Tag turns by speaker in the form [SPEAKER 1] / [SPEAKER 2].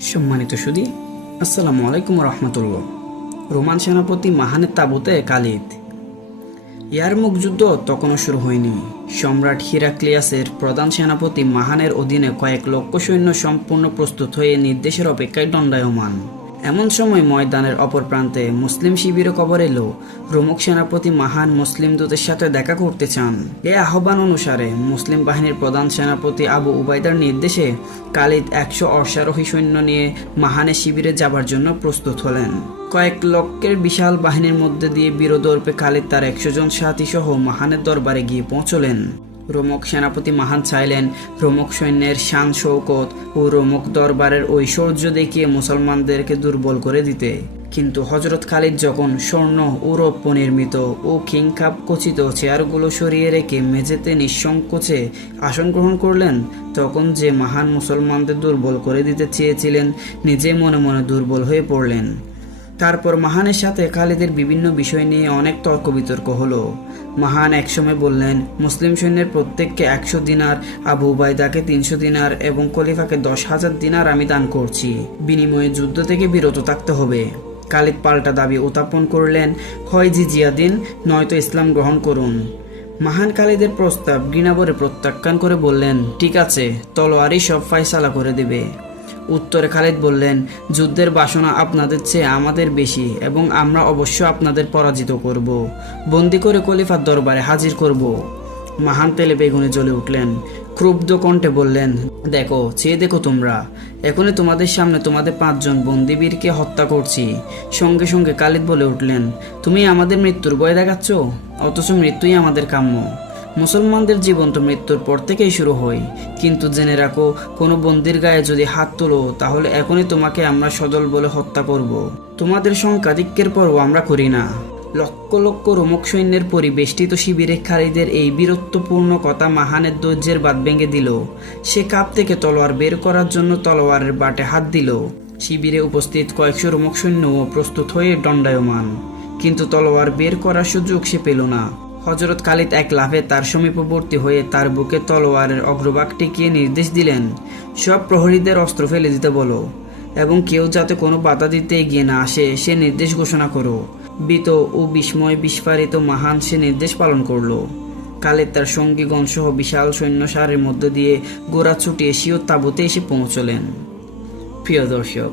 [SPEAKER 1] সম্মানিত সুদী, আসসালামু আলাইকুম রহমতুল্লাহ। রোমান সেনাপতি মাহানের তাবুতে কালিদ। ইয়ারমুখ যুদ্ধ তখনও শুরু হয়নি। সম্রাট হিরাক্লিয়াসের প্রধান সেনাপতি মাহানের অধীনে কয়েক লক্ষ সৈন্য সম্পূর্ণ প্রস্তুত হয়ে নির্দেশের অপেক্ষায় দণ্ডায়মান। এমন সময় ময়দানের অপর প্রান্তে মুসলিম শিবিরে কবর এলো। রোমক সেনাপতি মাহান মুসলিম দূতের সাথে দেখা করতে চান। এ আহ্বান অনুসারে মুসলিম বাহিনীর প্রধান সেনাপতি আবু উবাইদার নির্দেশে কালিদ একশো অশ্বারোহী সৈন্য নিয়ে মাহানের শিবিরে যাবার জন্য প্রস্তুত হলেন। কয়েক লক্ষের বিশাল বাহিনীর মধ্যে দিয়ে বীরদর্পে খালিদ তার একশো জন সাথী সহ মাহানের দরবারে গিয়ে পৌঁছলেন। রোমক সেনাপতি মাহান চাইলেন রোমক সৈন্যের শান শৌকত ও রোমক দরবারের ঐশ্বর্য দেখিয়ে মুসলমানদেরকে দুর্বল করে দিতে। কিন্তু হজরত খালিদ যখন স্বর্ণ ও রৌপ্য নির্মিত ও খিংখাপ কচিত চেয়ারগুলো সরিয়ে রেখে মেঝেতে নিঃসংকোচে আসন গ্রহণ করলেন, তখন যে মহান মুসলমানদের দুর্বল করে দিতে চেয়েছিলেন, নিজে মনে মনে দুর্বল হয়ে পড়লেন। তারপর মাহানের সাথে খালিদের বিভিন্ন বিষয় নিয়ে অনেক তর্ক বিতর্ক হলো। মাহান একসময় বললেন, মুসলিম সৈন্যের প্রত্যেককে একশো দিনার, আবু উবাইদাকে তিনশো দিনার এবং কলিফাকে দশ হাজার দিনার আমি দান করছি। বিনিময়ে যুদ্ধ থেকে বিরত থাকতে হবে। খালিদ পাল্টা দাবি উত্থাপন করলেন, হয় জিজিয়া দিন নয়তো ইসলাম গ্রহণ করুন। মাহান খালিদের প্রস্তাব ঘৃণাবরে প্রত্যাখ্যান করে বললেন, ঠিক আছে, তলোয়ারই সব ফাইসালা করে দেবে। উত্তরে খালিদ বললেন, যুদ্ধের বাসনা আপনাদের চেয়ে আমাদের বেশি এবং আমরা অবশ্য আপনাদের পরাজিত করব। বন্দি করে খলিফার দরবারে হাজির করব। মাহান তেলে বেগুনে জ্বলে উঠলেন। ক্রুব্ধ কণ্ঠে বললেন, দেখো, চেয়ে দেখো তোমরা। এখনই তোমাদের সামনে তোমাদের পাঁচজন বন্দিবীরকে হত্যা করছি। সঙ্গে সঙ্গে কালিদ বলে উঠলেন, তুমি আমাদের মৃত্যুর ভয় দেখাচ্ছ? অথচ মৃত্যুই আমাদের কাম্য। মুসলমানদের জীবন তো মৃত্যুর পর থেকেই শুরু হয়। কিন্তু জেনে রাখো, কোনো বন্দির গায়ে যদি হাত তোলো, তাহলে এখনই তোমাকে আমরা সদল বলে হত্যা করব। তোমাদের সংখ্যাধিক্যের পরও আমরা করি না। লক্ষ লক্ষ রোমক সৈন্যের পরিবেষ্টিত শিবিরে খালিদের এই বীরত্বপূর্ণ কথা মাহানের ধৈর্যের বাদ ভেঙে দিল। সে কাপ থেকে তলোয়ার বের করার জন্য তলোয়ারের বাটে হাত দিল। শিবিরে উপস্থিত কয়েকশো রোমক সৈন্যও প্রস্তুত হয়ে দণ্ডায়মান। কিন্তু তলোয়ার বের করার সুযোগ সে পেল না। হজরত খালিদ এক লাফে তার সমীপবর্তী হয়ে তার বুকে তলোয়ারের অগ্রভাগ টিকিয়ে নির্দেশ দিলেন, সব প্রহরীদের অস্ত্র ফেলে দিতে বলো এবং কেউ যাতে কোনো বাধা দিতে এগিয়ে না আসে, সে নির্দেশ ঘোষণা করো। বিত ও বিস্ময় বিস্ফারিত মহান সে নির্দেশ পালন করল। কালের তার সঙ্গীগণ সহ বিশাল সৈন্য সারের মধ্য দিয়ে গোড়া ছুটিয়ে শিও তাবুতে এসে পৌঁছলেন। প্রিয় দর্শক